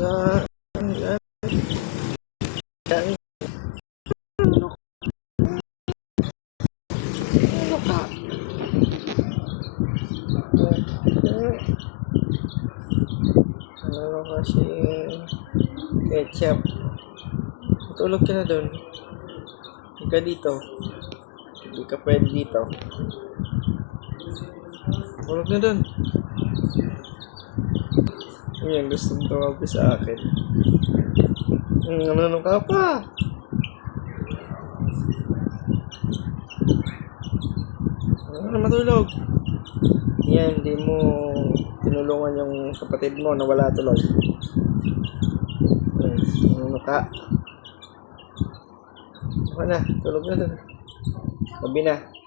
Yan, yan, yan. Ano ka? Ano kasi ketchup. Tulog ka na doon. Hindi ka dito. Hindi ka pwede dito. Tulog na doon. Yan, gusto mo tumabi sa akin. Ano ka pa? Ano na matulog? Yan, hindi mo tinulungan yung kapatid mo na wala tuloy. Ano ka? Ano na, tulog na doon. Sabi na.